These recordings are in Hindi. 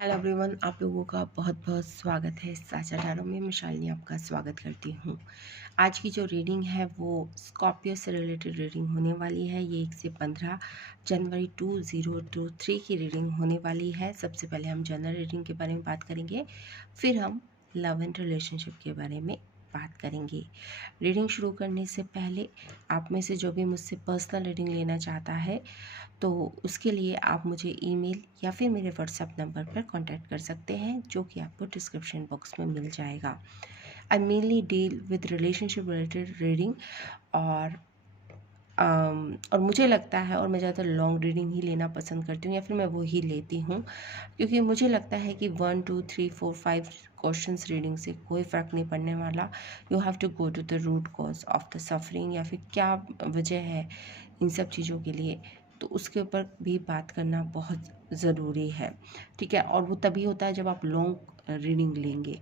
हेलो एवरीवन, आप लोगों का बहुत बहुत स्वागत है साझा टारो में। मैं शालिनी आपका स्वागत करती हूँ। आज की जो रीडिंग है वो स्कॉर्पियो से रिलेटेड रीडिंग होने वाली है। ये 1 से 15 जनवरी 2023 की रीडिंग होने वाली है। सबसे पहले हम जनरल रीडिंग के बारे में बात करेंगे, फिर हम लव एंड रिलेशनशिप के बारे में बात करेंगे। रीडिंग शुरू करने से पहले आप में से जो भी मुझसे पर्सनल रीडिंग लेना चाहता है तो उसके लिए आप मुझे ईमेल या फिर मेरे व्हाट्सएप नंबर पर कांटेक्ट कर सकते हैं, जो कि आपको डिस्क्रिप्शन बॉक्स में मिल जाएगा। I mainly deal with relationship related reading और और मुझे लगता है, और मैं ज़्यादातर लॉन्ग रीडिंग ही लेना पसंद करती हूँ या फिर मैं वो ही लेती हूँ, क्योंकि मुझे लगता है कि 1 2 3 4 5 क्वेश्चंस रीडिंग से कोई फ़र्क नहीं पड़ने वाला। You have to go to the root cause of the suffering, या फिर क्या वजह है इन सब चीज़ों के लिए, तो उसके ऊपर भी बात करना बहुत ज़रूरी है। ठीक है, और वो तभी होता है जब आप लॉन्ग रीडिंग लेंगे।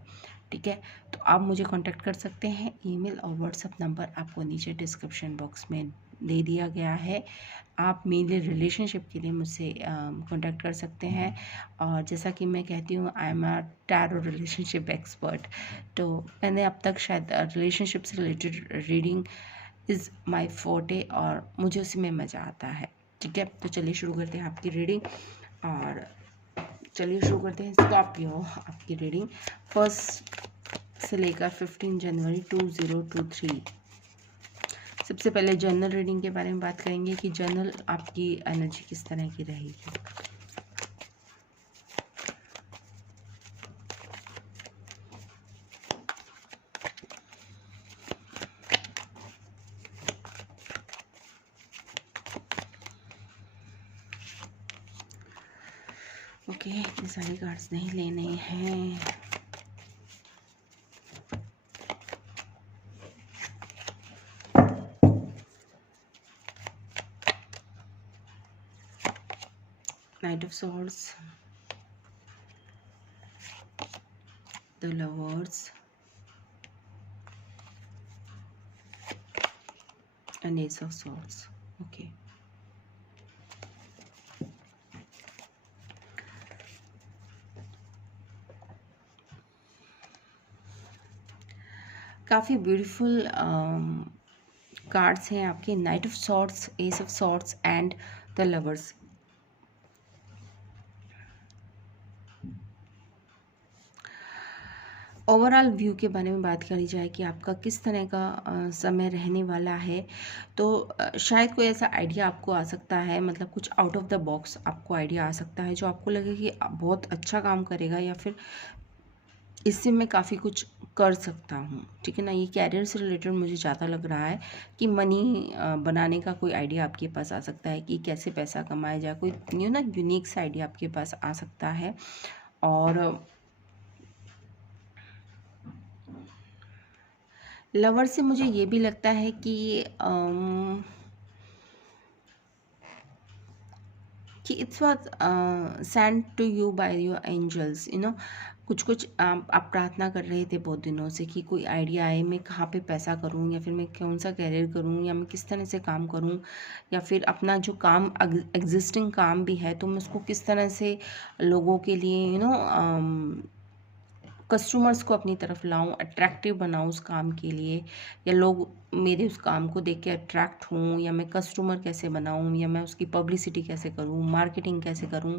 ठीक है, तो आप मुझे कांटेक्ट कर सकते हैं। ईमेल और व्हाट्सएप नंबर आपको नीचे डिस्क्रिप्शन बॉक्स में दे दिया गया है। आप मेरे रिलेशनशिप के लिए मुझसे कांटेक्ट कर सकते हैं। और जैसा कि मैं कहती हूँ, I am a tarot relationship expert. तो मैंने अब तक शायद रिलेशनशिप से related reading is my forte और मुझे उसी में मज़ा आता है। ठीक है, तो चलिए शुरू करते हैं आपकी रीडिंग। और चलिए शुरू करते हैं स्कॉर्पियो आपकी रीडिंग फर्स्ट से लेकर 15 जनवरी 2023। सबसे पहले जनरल रीडिंग के बारे में बात करेंगे कि जनरल आपकी एनर्जी किस तरह की रहेगी। ओके, इतने सारे कार्ड्स नहीं लेने हैं। Night of swords, the lovers and S of swords. Okay, काफ़ी ब्यूटीफुल कार्ड्स हैं आपके। Night of swords, S of swords and the lovers. Overall view के बारे में बात करी जाए कि आपका किस तरह का समय रहने वाला है, तो शायद कोई ऐसा आइडिया आपको आ सकता है, मतलब कुछ आउट ऑफ द बॉक्स आपको आइडिया आ सकता है जो आपको लगे कि बहुत अच्छा काम करेगा, या फिर इससे मैं काफ़ी कुछ कर सकता हूँ। ठीक है ना, ये कैरियर से रिलेटेड मुझे ज़्यादा लग रहा है कि मनी बनाने का कोई आइडिया आपके पास आ सकता है कि कैसे पैसा कमाया जाए। कोई ना यूनिक सा आइडिया आपके पास आ सकता है। और लवर से मुझे ये भी लगता है कि it's was send to you by your angels, कुछ कुछ आप प्रार्थना कर रहे थे बहुत दिनों से कि कोई आइडिया आए, मैं कहाँ पे पैसा करूँ, या फिर मैं कौन सा कैरियर करूँ, या मैं किस तरह से काम करूँ, या फिर अपना जो काम एग्जिस्टिंग काम भी है तो मैं उसको किस तरह से लोगों के लिए कस्टमर्स को अपनी तरफ लाऊं, अट्रैक्टिव बनाऊं उस काम के लिए, या लोग मेरे उस काम को देख के अट्रैक्ट हों, या मैं कस्टमर कैसे बनाऊं, या मैं उसकी पब्लिसिटी कैसे करूं, मार्केटिंग कैसे करूं।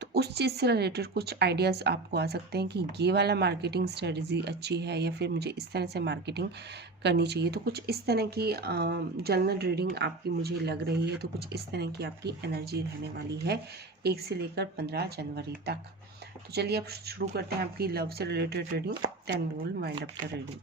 तो उस चीज़ से रिलेटेड कुछ आइडियाज़ आपको आ सकते हैं कि ये वाला मार्केटिंग स्ट्रेटजी अच्छी है, या फिर मुझे इस तरह से मार्केटिंग करनी चाहिए। तो कुछ इस तरह की जनरल रीडिंग आपकी मुझे लग रही है। तो कुछ इस तरह की आपकी एनर्जी रहने वाली है 1 से लेकर 15 जनवरी तक। तो चलिए अब शुरू करते हैं आपकी लव से related reading, then we will wind up the reading.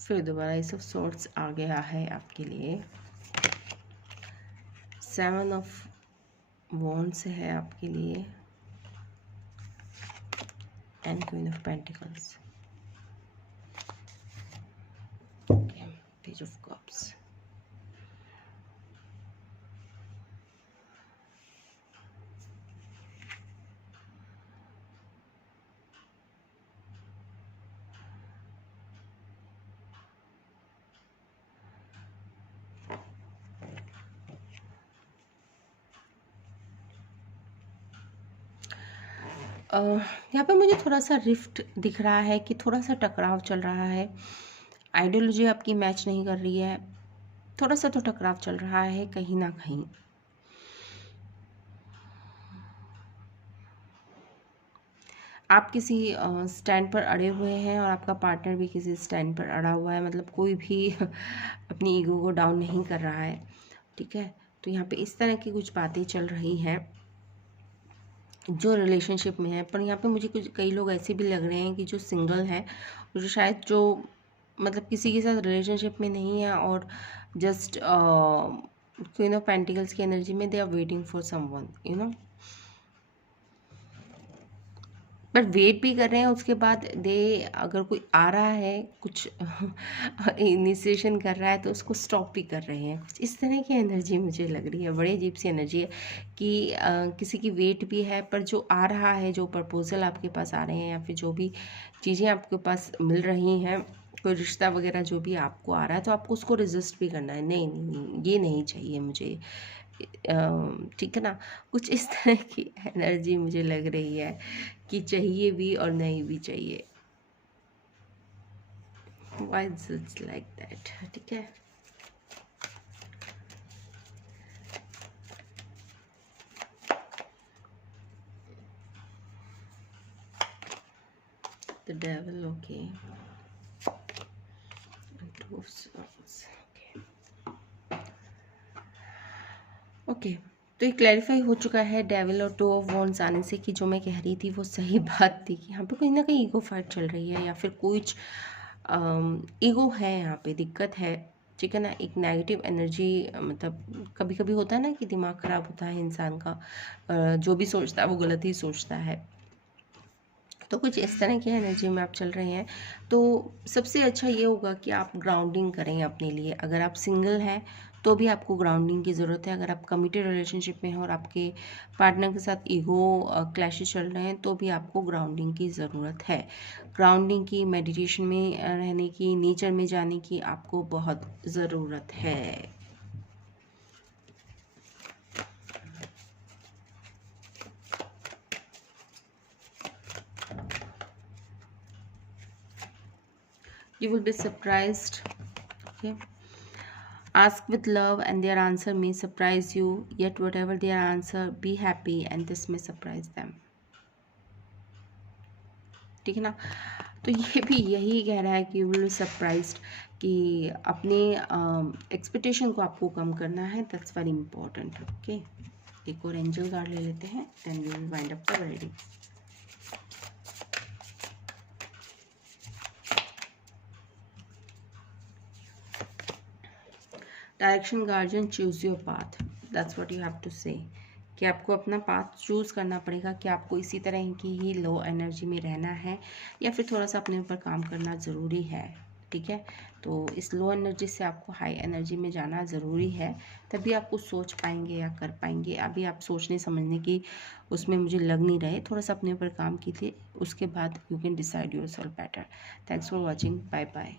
फिर दोबारा एस ऑफ सॉर्ड्स आ गया है आपके लिए। 7 ऑफ वॉन्ड्स है आपके लिए, and queen of pentacles, page of cups. यहाँ पे मुझे थोड़ा सा रिफ्ट दिख रहा है कि थोड़ा सा टकराव चल रहा है, आइडियोलॉजी आपकी मैच नहीं कर रही है, थोड़ा सा तो टकराव चल रहा है कहीं ना कहीं। आप किसी स्टैंड पर अड़े हुए हैं और आपका पार्टनर भी किसी स्टैंड पर अड़ा हुआ है, मतलब कोई भी अपनी ईगो को डाउन नहीं कर रहा है, ठीक है। तो यहाँ पे इस तरह की कुछ बातें चल रही हैं जो रिलेशनशिप में है। पर यहाँ पे मुझे कुछ कई लोग ऐसे भी लग रहे हैं कि जो सिंगल है, जो शायद जो मतलब किसी के साथ रिलेशनशिप में नहीं है और जस्ट क्वीन ऑफ पेंटिकल्स की एनर्जी में they are waiting for someone, you know, but wait भी कर रहे हैं। उसके बाद दे अगर कोई आ रहा है कुछ इनिशिएशन कर रहा है तो उसको स्टॉप भी कर रहे हैं। कुछ इस तरह की एनर्जी मुझे लग रही है, बड़ी अजीब सी एनर्जी है कि किसी की वेट भी है, पर जो आ रहा है, जो प्रपोजल आपके पास आ रहे हैं या फिर जो भी चीज़ें आपके पास मिल रही हैं, कोई रिश्ता वगैरह जो भी आपको आ रहा है, तो आपको उसको रेजिस्ट भी करना है। नहीं नहीं, ये नहीं चाहिए मुझे, ठीक है ना। कुछ इस तरह की एनर्जी मुझे लग रही है कि चाहिए भी और नहीं भी चाहिए। Why is it like that? ठीक है। The devil, okay. Two of Swords, okay. तो ये क्लैरिफाई हो चुका है डेविल और टू ऑफ वॉन्ड्स आने से कि जो मैं कह रही थी वो सही बात थी कि यहाँ पे कहीं ना कहीं ईगो फाइट चल रही है या फिर कुछ ईगो है, यहाँ पे दिक्कत है, ठीक है ना। एक नेगेटिव एनर्जी, मतलब कभी कभी होता है ना कि दिमाग ख़राब होता है इंसान का, जो भी सोचता है वो गलत ही सोचता है। तो कुछ इस तरह की एनर्जी में आप चल रहे हैं। तो सबसे अच्छा ये होगा कि आप ग्राउंडिंग करें अपने लिए। अगर आप सिंगल हैं तो भी आपको ग्राउंडिंग की ज़रूरत है। अगर आप कमिटेड रिलेशनशिप में हैं और आपके पार्टनर के साथ ईगो क्लैशेस चल रहे हैं तो भी आपको ग्राउंडिंग की ज़रूरत है। ग्राउंडिंग की, मेडिटेशन में रहने की, नेचर में जाने की आपको बहुत ज़रूरत है। You will be surprised, okay. Ask with love and their answer may surprise you, yet whatever their answer, be happy and this may surprise them, ठीक है ना। तो ये भी यही कह रहा है कि यू विल बी सरप्राइज्ड, कि अपने एक्सपेक्टेशन को आपको कम करना है, दैट्स वेरी इंपॉर्टेंट, ओके। एक और एंजल कार्ड ले लेते हैं, then we will wind up the reading. Direction guardian, choose your path, that's what you have to say, कि आपको अपना पाथ चूज़ करना पड़ेगा कि आपको इसी तरह की ही लो एनर्जी में रहना है या फिर थोड़ा सा अपने ऊपर काम करना ज़रूरी है, ठीक है। तो इस लो एनर्जी से आपको हाई एनर्जी में जाना ज़रूरी है, तभी आप कुछ सोच पाएंगे या कर पाएंगे। अभी आप सोचने समझने की उसमें मुझे लग नहीं रहे, थोड़ा सा अपने ऊपर काम कीजिए, उसके बाद you can decide yourself better. Thanks for watching, bye bye.